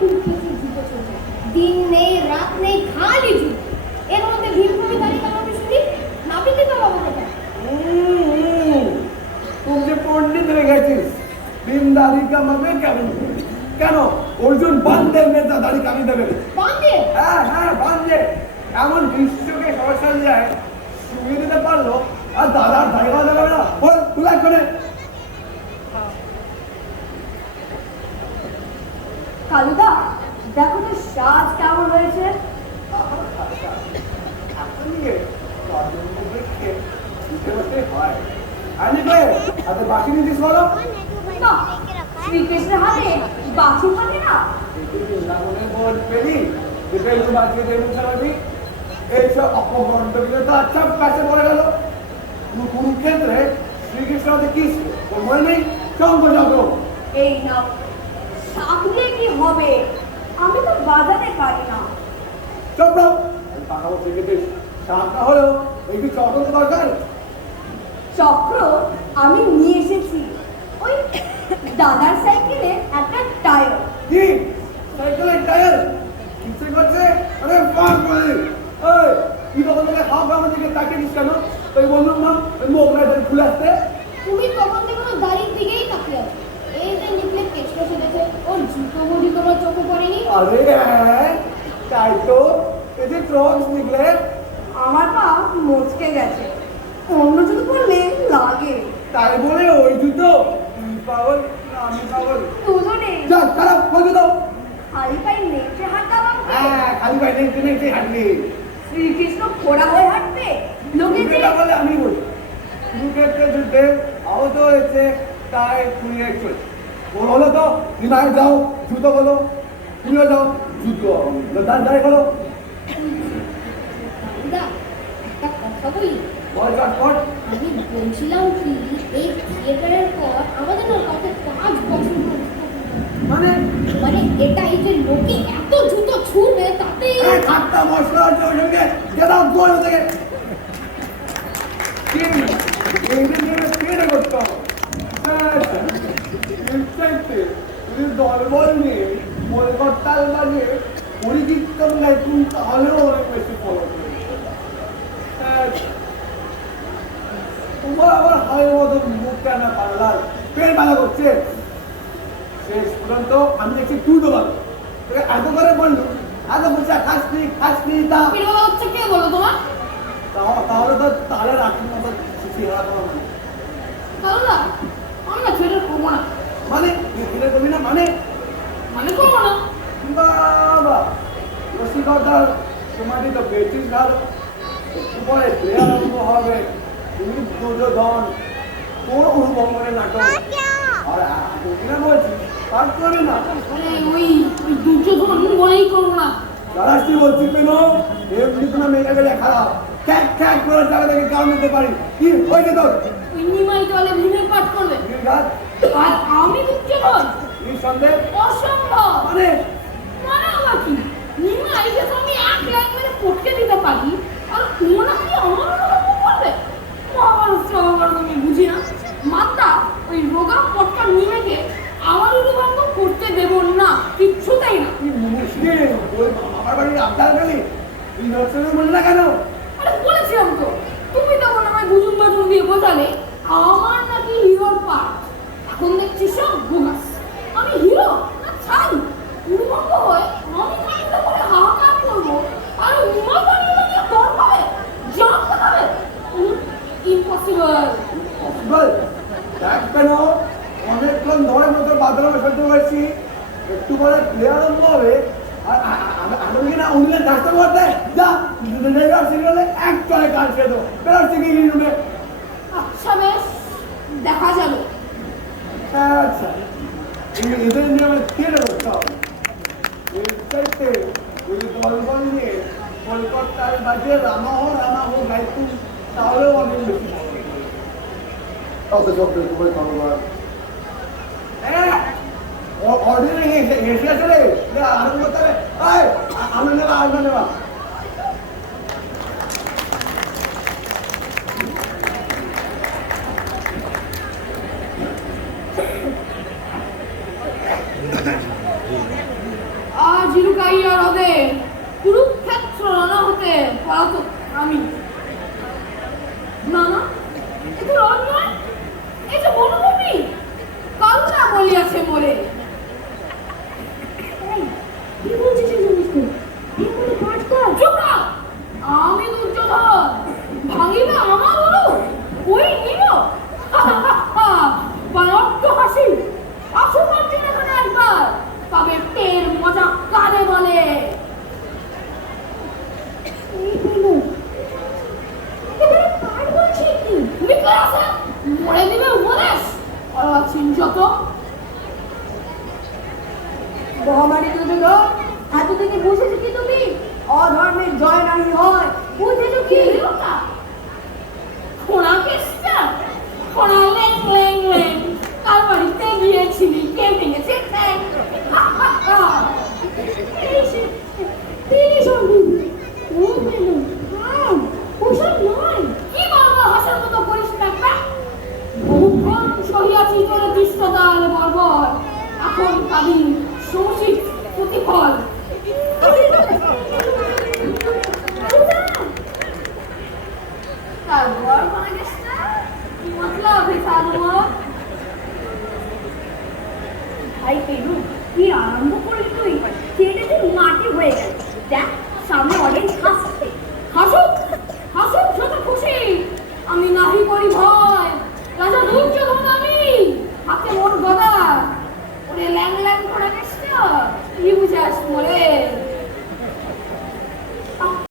কুরুক্ষেত্রের যুদ্ধ চলছে, দিন নেই রাত নেই, খালি যুদ্ধ। এর মধ্যে ভীমভূমি দাঁড়ি কামাবে শুনি, নাপিতে কামাবো কোথায়? তুই যে পণ্ডিত হয়ে গেছিস, ভীম দাড়ি কামাবে কেমন? কেন অর্জুন বান্ধের নেতা দাড়ি কামিয়ে দেবে? বাঁধে? হ্যাঁ হ্যাঁ বান্ধে। এমন বিশ্বকে সরসাল যায় শুয়ে দিতে পারলো, আর দাদার দাড়ি কামাতে পারবে না? বল তুলা করে। কালুদা, দেখো তো সাজ কেমন হয়েছে। বাকি নিতিস বলো? শ্রীকৃষ্ণের হাতে বাসু থাকে না? এইসব অপগ্রন্থগুলো তো আচ্ছা কাছে পড়ে গেল। কুরুক্ষেত্রে শ্রীকৃষ্ণ হাতে কি ছিল তোর মনে নেই? শঙ্খচক্র। এই নাও, শাক দিয়ে কি হবে? আমি তো বাজাতে পারি না। চক্র পাকাবো শিখেছিস, শাকটা হলেও এই কি চক্র তো দরকার? চক্র আমি নিয়ে এসেছি, ওই দাদার সাইকেলের একটা টায়ার। কি সাইকেলের টায়ার? কিসে করছে? আরে পার করে এই কি তখন থেকে খাওয়া আমার দিকে তাকিয়ে কেন? ওই বললাম না মোগরা খুলে আসতে। তুমি তখন থেকে ওর দাড়ির দিকেই তাকিয়ে আছো। এই যে নিকলে কেষ্টে সেজেছে, ওর জুতো মুড়ি তোমার চোখে পড়েনি? আরে হ্যাঁ তাই তো, এই যে ক্রক্স নিকলে আমার পা মচকে গেছে, অন্য জুতো পরলে লাগে। তাই বলে ওই জুতো? পাগল না আমি পাগল? দুজনে যা খারাপ বলতে দাও। খালি পায়ে নেচে হাঁটা লাগবে। হ্যাঁ খালি পাই নেই নেই হাঁটলি। শ্রীকৃষ্ণ ঘোড়া হয়ে হাঁটবে, লোকে যে এটা বলে আমি বলি কুরুক্ষেত্রে যুদ্ধে আহত হয়েছে তাই পুড়িয়ে চলে ওর হলো তো বিমায় যাও জুতো হলো, পুড়িয়ে যাও জুতো তার দাঁড়িয়ে হলো। দাদা, একটা কথা বলি। বল চটপট। আমি বলছিলাম কি, এই থিয়েটারের পর আমাদের না কাউকে কাজ পছন্দ হচ্ছে না। মানে মানে এটাই যে লোকে এত জুতো ছুঁড়বে তাতেই খাট্টা মশলা ওর সঙ্গে যেটা দোল থেকে করতে হবে। দলবল নিয়ে মলকট্টাল বাজে পরিকীর্তন গাই তুমি তাহলেও অনেক বেশি ফলো তোমার আবার হয় মতো মুখ কেন পাল্লাল পেট ভালো করছে। শেষ পর্যন্ত আমি দেখছি তুই তো ভালো তোকে এত করে বললো, এত বলছে খাসনি তা বলা হচ্ছে। কে বলো তোমার? তাহলে তো তাহলে রাখি মতো চেহারা করা মানে দাদা, আমি না থিয়েটার করবো না। মানে এখানে তুমি না মানে মানে করবো না। বাবা রসিকতার সময়টি তো বেশি ভালো। একটু পরে প্লেয়ার আরম্ভ হবে, তুমি দুর্যোধন তোর অনুভবের নাটক আর তুমি না বলছি পাঠ করবে না। ওই দুর্যোধন বলেই করবো না। দাদাশ্রী বলছি কেন এমনি কোনো মেয়েটা গেলে খারাপ খ্যাক খ্যাক করে জায়গা থেকে কাম নিতে পারি কি হয়েছে তোর? ওই নিমাই জলে ভীমের পাঠ করবে আর আমি দুর্যোধন? নিঃসন্দেহ অসম্ভব। মানে মানে আবার কি? নিমাই যে আমি এক লাইন মেরে পটকে দিতে পারি, আর ওরা কি আমার অনুভব করবে? মহাভারত আমি বুঝি না। মাতা ওই রোগা পটকা নিমেকে আমার অনুভব করতে দেব না, কিচ্ছুতেই না। তুই মুশকিল ওই আমার বাড়ির আবদার গেলি তুই নর্সের বললি না কেন? আরে বলেছিলাম তো, তুমি তখন আমায় বুঝুন বাজুন দিয়ে বোঝালে আমার নাকি হিরোর পার্ট। এখন দেখছি সব বোগাস। আমি হিরো না ছাই? উন্মুক্ত হয়ে আমি কাহিনীটা বলে হাহাকার করবো, আর উমা বানিয়ে বানিয়ে দর পাবে, জানতে পাবে। ইম্পসিবল। বল দেখ কেন অনেকক্ষণ ধরে মতো বাদলামে সহ্য করছি, একটু পরে প্লেয়ার আরম্ভ হবে আর আমি না উনি ডাক্তার করতে যা রেগার সিগনালে এক চলে কাজ খেয়ে দেবো বেরোর সিগিয়ে রুমে। আচ্ছা বেশ, দেখা যাবে। আচ্ছা এদের নিয়ে আমার থিয়েটার করতে হবে। এর চাইতে ওই দলবল নিয়ে কলকাতায় বাজে রামাহ গাইতুম তাহলেও অনেক বেশি অর্ডিনারি হেসে আছে রে আনন্দ করতে হবে। আনন্দ নেওয়া কুরুক্ষেত্র রানা হতে পলাতক আমি। না না, এ তো রণ নয়, এ যে বনভূমি। কালনা বলিয়াছে মোরে। কি বলছিস এই সমস্ত? এগুলো পাঠ কর। চুপ কর! আমি দুর্যোধন, ভাঙিবে আমার হলো ওই নিল। বালক হাসি, আসুন অর্জুন এখানে একবার, তবে পের মজা কারে বলে। এই হলো। এবারে পাঠ বলছি কি? নিকট আসে, মরে দিবে উপদেশ। অরাচিন যত। মহামারী দুর্যোধন, এতদিনে বুঝেছো কি তুমি? অধর্মের জয় নাহি হয়, বুঝেছো কি? খোঁড়া কেসটা, খোঁড়া লেং লেং লেং, কার বাড়িতে গিয়েছিলি, কে ভেঙেছে ঠ্যাং। তিনি সর্বি ও পেল। হ্যাঁ, ওসব নয়। কি বলবো, হাসার মতো করিস না একটা। বহুক্ষণ সহিয়াছি তোর দৃষ্টতার বর্বর, এখন পাবি সমুচিত প্রতিফল। তারপর মারা গেছে না? কি মতলব হে সারমত? ভাই পেলু, কি আরম্ভ করলি তুই? সেটা যে মাটি হয়ে গেল। দেখ